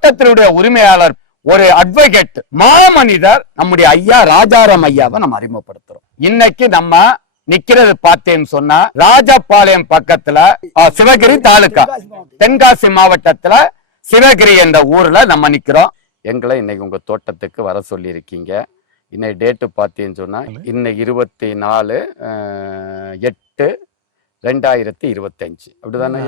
தோட்டத்தினுடைய உரிமையாளர் ஒரு அட்வொகேட் மாமனிதர் நம்முடைய ஐயா ராஜாராம் ஐயாவை நம்ம அறிமுகப்படுத்துறோம். இன்னைக்கு நம்ம நிக்கிறது பார்த்தேன்னு சொன்னா ராஜபாளையம் பக்கத்துல சிவகிரி தாலுகா தென்காசி மாவட்டத்துல சிவகிரி என்ற ஊர்ல நம்ம நிக்கிறோம். எங்களை இன்னைக்கு உங்க தோட்டத்துக்கு வர சொல்லி இருக்கீங்க இன்னைக்கு டேட்டு பார்த்தீங்கன்னு சொன்னா இன்னைக்கு இருபத்தி நாலு எட்டு ரெண்டாயிரத்தி இருபத்தஞ்சு. அப்படிதானே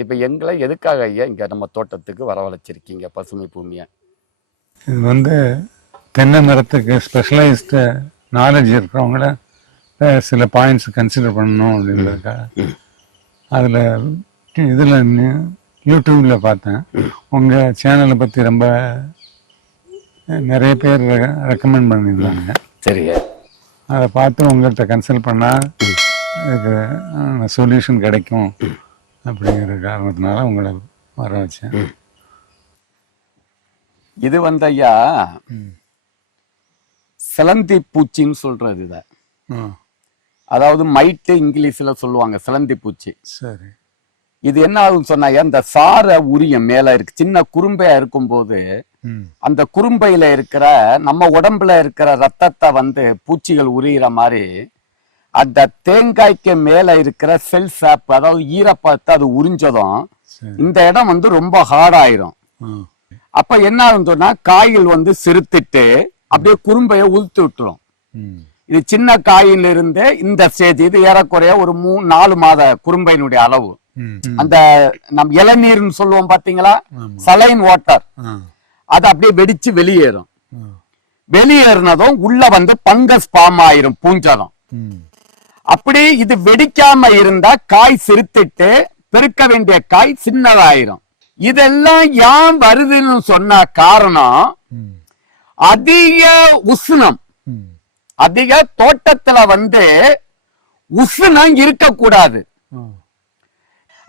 இப்ப எங்களை எதுக்காக ஐயா இங்க நம்ம தோட்டத்துக்கு வரவழைச்சிருக்கீங்க? பசுமை பூமியை. இது வந்து தென்னை மரத்துக்கு ஸ்பெஷலைஸ்டு நாலேஜ் இருக்கிறவங்கள சில பாயிண்ட்ஸ் கன்சிடர் பண்ணணும் அப்படின்றதுக்காக. அதில் இதில் யூடியூப்பில் பார்த்தேன். உங்கள் சேனலை பற்றி ரொம்ப நிறைய பேர் ரெக்கமெண்ட் பண்ணியிருந்தாங்க. சரிங்க அதை பார்த்து உங்கள்கிட்ட கன்சல்ட் பண்ணால் இதுக்கு சொல்யூஷன் கிடைக்கும். அப்படிங்கிற காரணத்தினால உங்களை வர வச்சேன். இது வந்து ஐயா சிலந்தி பூச்சின்னு சொல்றது இத. அதாவது மைட்டு இங்கிலீஷ்ல சொல்லுவாங்க சிலந்தி பூச்சி. சரி. இது என்ன ஆகும்னு சொன்னா இந்த சார உரியம் மேல இருக்கு சின்ன குறும்பையா இருக்கும்போது ம். அந்த குறும்பையில இருக்கிற நம்ம உடம்புல இருக்கிற ரத்தத்தை வந்து பூச்சிகள் உரியிற மாதிரி அந்த தேங்காய்க்கு மேல இருக்கிற செல் சாப் அதாவது ஈரப்பதத்தை அது உறிஞ்சதும் இந்த இடம் வந்து ரொம்ப ஹார்ட் ஆயிரும். அப்ப என்ன ஆகும்னு சொன்னா காய்கள் வந்து சிறுத்திட்டு அப்படியே குறும்பைய உளுத்து விட்டுரும். இது சின்ன காயில இருந்து இந்த ஸ்டேஜ் இது ஏறக்குறைய ஒரு மூணு நாலு மாத குறும்பையினுடைய அளவு. அந்த நம் இளநீர்னு சொல்லுவோம் பாத்தீங்களா. சலைன் வாட்டர் அது அப்படியே வெடிச்சு வெளியேறும். வெளியேறினதும் உள்ள வந்து பங்கஸ் பாம் ஆயிரும் பூஞ்சலம் ம். அப்படி இது வெடிக்காம இருந்தா காய் சிறுத்திட்டு பெருக்க வேண்டிய காய் சின்னதாயிரும். இதெல்லாம் ஏன் வருதுன்னு சொன்ன காரணம் அதிக உஷ்ணம். அதிக தோட்டத்துல வந்து உஷ்ணம் இருக்கக்கூடாது.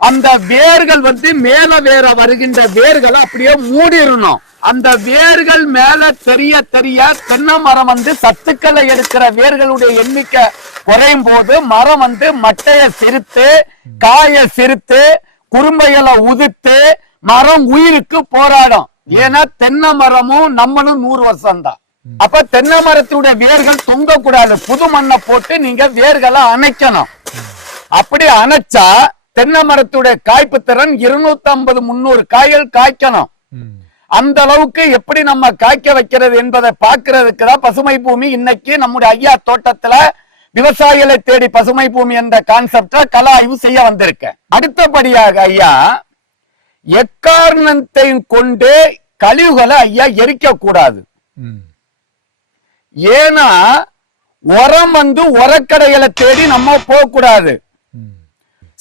அந்த வேர்கள் வந்து மேல வேற வருகின்ற வேர்களை அப்படியே மூடிடணும். அந்த வேர்கள் மேல தெரிய தெரிய தென்னை மரம் வந்து சத்துக்களை எடுக்கிற வேர்களுடைய எண்ணிக்கை குறையும் போது மரம் வந்து மட்டைய சிரித்து காய சிரித்து குறும்பைகளை உதித்து மரம் உயிருக்கு போராடும். ஏன்னா தென்னை மரமும் நம்மளும் நூறு வருஷம் தான் அப்ப தென்னை மரத்துடைய வேர்கள் தொங்க கூடாது புது மண்ணை போட்டு நீங்க வேர்களை அணைக்கணும். அப்படி அணைச்சா தென்னை மரத்துடைய காய்ப்பு திறன் இருநூத்தி ஐம்பது முந்நூறு காய்கள் காய்க்கணும். அந்த அளவுக்கு எப்படி நம்ம காய்க்க வைக்கிறது என்பதை பார்க்கிறதுக்கு தான் பசுமை பூமி இன்னைக்கு நம்முடைய ஐயா தோட்டத்துல விவசாயிகளை தேடி பசுமை பூமி என்ற கான்செப்ட கல ஆய்வு செய்ய வந்திருக்கேன் அடுத்தபடியாக ஐயா எக்காரணத்தையும் கொண்டு கழிவுகளை ஐயா எரிக்க கூடாது ஏன்னா உரம் வந்து உரக்கடைகளை தேடி நம்ம போக கூடாது ம்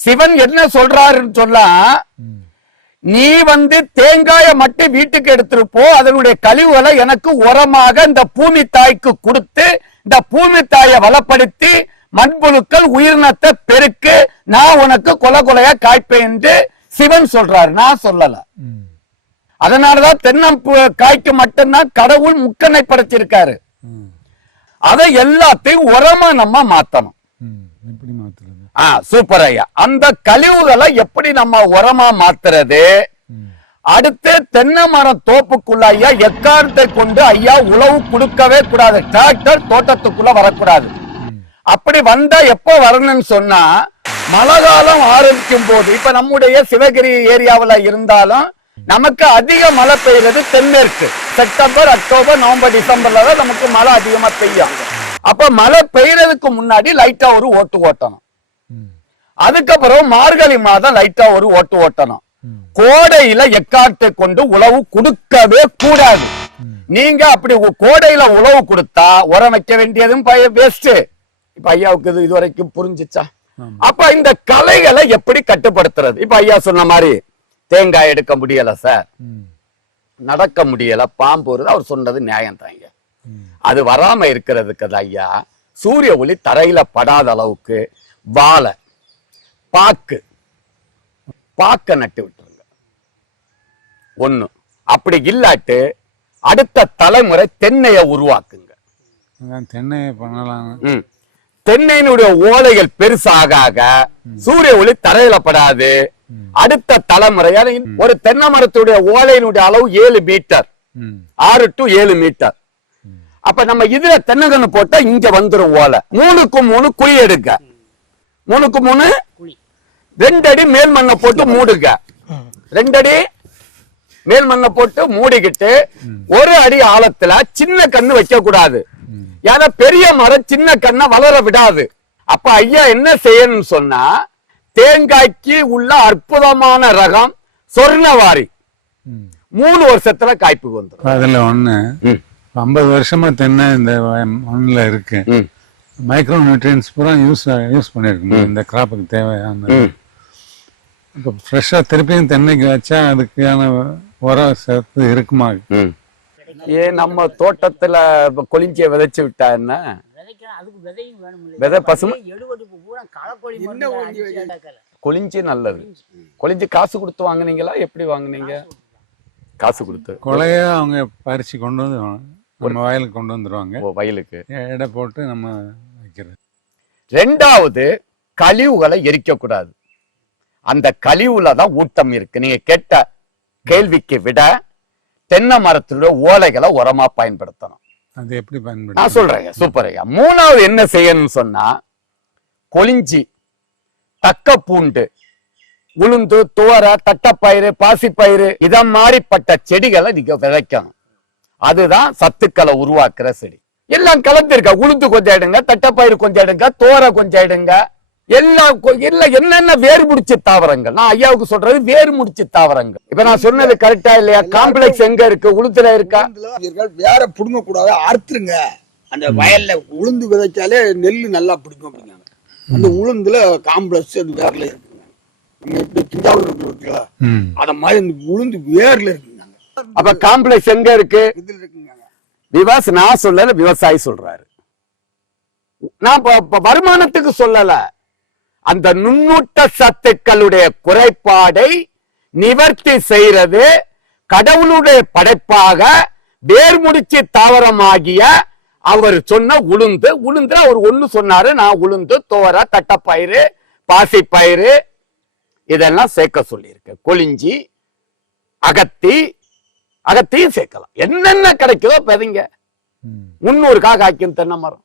சிவன் என்ன சொல்றாருன்னு ம் நீ வந்து தேங்காய மட்டும் வீட்டுக்கு எடுத்துட்டு போ அதனுடைய கழிவுகளை எனக்கு உரமாக இந்த பூமி தாய்க்கு கொடுத்து இந்த பூமி தாயை வளப்படுத்தி மண்புழுக்கள் உயிரினத்தை பெருக்கு நான் உனக்கு கொலை கொலையா காய்ப்பேன் என்று சிவன் சொல்றாரு. நான் சொல்லல. அதனாலதான் தென்னம்பூ காய்க்கு மட்டும்தான் கடவுள் முக்கனை படைச்சிருக்காரு. அதை எல்லாத்தையும் உரமா நம்ம மாத்தணும். எப்படி மாத்துறது? ஆ சூப்பர் ஐயா. அந்த கழிவுகளை எப்படி நம்ம உரமா மாத்துறது? அடுத்து தென்னை மரம் தோப்புக்குள்ள ஐயா எக்காரத்தை கொண்டு ஐயா உழவு கொடுக்கவே கூடாது. டிராக்டர் தோட்டத்துக்குள்ள வரக்கூடாது. அப்படி வந்தா எப்போ வரணும்னு சொன்னா மழை காலம் ஆரம்பிக்கும் போது இப்ப நம்முடைய சிவகிரி ஏரியாவுல இருந்தாலும் நமக்கு அதிக மழை பெய்யறது தென்மேற்கு. செப்டம்பர் அக்டோபர் நவம்பர் டிசம்பர்ல தான் நமக்கு மழை அதிகமா பெய்யும். அப்ப மழை பெய்யறதுக்கு முன்னாடி லைட்டா ஒரு ஓட்டு ஓட்டணும். அதுக்கப்புறம் மார்கழி மாதம் லைட்டா ஒரு ஓட்டு ஓட்டணும். கோடையில எக்காட்டை கொண்டு உழவு கொடுக்கவே கூடாது. நீங்க அப்படி கோடையில உழவு கொடுத்தா உரம் வைக்க வேண்டியதும் வேஸ்ட் இப்ப ஐயாவுக்கு இது இதுவரைக்கும் புரிஞ்சுச்சா. அப்ப இந்த கலைகளை எப்படி கட்டுப்படுத்துறது? இப்ப ஐயா சொன்ன மாதிரி தேங்காய் எடுக்க முடியல சார். நடக்க முடியல பாம்பு வருது அவர் சொன்னது நியாயம் ம் அது வராம இருக்கிறதுக்கு தான் ஐயா. சூரிய ஒளி தரையில படாத அளவுக்கு வாழை பாக்கு பாக்க நட்டு விட்டுருங்க. ஒண்ணு அப்படி இல்லாட்டு அடுத்த தலைமுறை தென்னைய உருவாக்குங்க. தென்னையை பண்ணலாம். தென்னையினுடைய ஓலைகள் பெருசாக ஆக சூரிய ஒளி தரையில படாது. அடுத்த தலைமுறை ஒரு தென்னை மரத்துடைய ஓலையினுடைய அளவு ஏழு மீட்டர். ஆறு டு ஏழு மீட்டர். அப்ப நம்ம இதுல தென்னங்கன்னு போட்டா இங்க வந்துரும் ஓலை. மூணுக்கு மூணு குழி எடுக்க மூணுக்கு மூணு ரெண்டு அடி மேல் மண்ணை போட்டு மூடுங்க. ரெண்டு அடி மேல் மண்ணை போட்டு மூடிக்கிட்டு ஒரு அடி ஆழத்துல சின்ன கண்ணு வைக்க கூடாது ஏன்னா பெரிய மரம் சின்ன கண்ணை வளர விடாது. அப்ப ஐயா என்ன செய்யணும்னு சொன்னா தேங்காய்க்கு உள்ள அற்புதமான ரகம் சொர்ணவாரி. மூணு வருஷத்துல காய்ப்புக்கு வந்துடும் அதுல ஒண்ணு ஐம்பது வருஷமா தென்னை இந்த மண்ணில் இருக்கு. மைக்ரோ நியூட்ரியன்ஸ் பூரா யூஸ் யூஸ் பண்ணிருக்கோம் இந்த கிராப்புக்கு தேவையான. இப்போ ஃப்ரெஷ்ஷாக திருப்பியும் தென்னைக்கு வச்சா அதுக்கான உரம் சத்து இருக்குமா. ஏன் நம்ம தோட்டத்துல இப்ப கொளிஞ்சிய விதைச்சு விட்டா என்ன? விதைக்கலாம். அதுக்கு விதையும் வேணும் விதை பசுமை? கொளிஞ்சி நல்லது. கொளிஞ்சி. காசு கொடுத்து வாங்குனீங்களா? எப்படி வாங்குனீங்க? காசு கொடுத்து. கொலைய அவங்க பறிச்சு கொண்டு வந்து நம்ம வயலுக்கு கொண்டு வந்துருவாங்க. ஓ, வயலுக்கு. எடை போட்டு நம்ம வைக்கிறது. ரெண்டாவது கழிவுகளை எரிக்க கூடாது அந்த கழிவுல தான் ஊட்டம் இருக்கு. நீங்க கேட்ட கேள்விக்கு விட தென்னை மரத்துடைய ஓலைகளை உரமா பயன்படுத்தணும். அது எப்படி நான் பயன்படுத்த சொல்றேங்க சூப்பர் ஐயா. மூணாவது என்ன செய்யணும்னு சொன்னா கொளிஞ்சி தக்க பூண்டு உளுந்து துவர தட்டப்பயிறு பாசிப்பயிறு இத மாதிரிப்பட்ட செடிகளை நீங்க விதைக்கணும். அதுதான் சத்துக்களை உருவாக்குற செடி. எல்லாம் கலந்துருக்க உளுந்து கொஞ்சம் எடுங்க தட்டப்பயிறு கொஞ்சம் எடுங்க தோரை கொஞ்சம் எடுங்க எல்லாம் எல்லாம் என்னென்ன வேறு முடிச்சு தாவரங்கள்? நான் ஐயாவுக்கு சொல்றது வேறு முடிச்சு தாவரங்கள். இப்ப நான் சொன்னது கரெக்டா இல்லையா? காம்ப்ளெக்ஸ் எங்க இருக்கு? உளுத்துல இருக்கா? வேற புடுங்க கூடாது அறுத்துருங்க. அந்த வயல்ல உளுந்து விதைச்சாலே நெல் நல்லா பிடிக்கும் அப்படிங்காங்க அந்த உளுந்துல காம்ப்ளெக்ஸ் வேர்ல இருக்குங்க. நீங்க இப்படி தஞ்சாவூர் இருக்குங்களா ம். அத மாதிரி இந்த உளுந்து வேர்ல இருக்குங்க அப்ப காம்ப்ளெக்ஸ் எங்க இருக்கு? விவாஸ் நான் சொல்லல விவசாயி சொல்றாரு. நான் வருமானத்துக்கு சொல்லல. அந்த நுண்ணூட்ட சத்துக்களுடைய குறைபாடை நிவர்த்தி செய்யறது கடவுளுடைய படைப்பாக வேர்முடிச்சு தாவரமாகிய அவர் சொன்ன உளுந்து. உளுந்து அவர் ஒண்ணு சொன்னாரு நான் உளுந்து தோர தட்டப்பயிறு பாசிப்பயிறு இதெல்லாம் சேர்க்க சொல்லியிருக்கேன் கொளிஞ்சி அகத்தி அகத்தியும் சேர்க்கலாம். என்னென்ன கிடைக்குதோ பெதைங்க முன்னூறுக்காக காய்க்கும் தென்னை மரம்.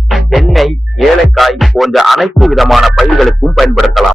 ஏலக்காய் போன்ற அனைத்து விதமான பயிர்களுக்கும் பயன்படுத்தலாம்.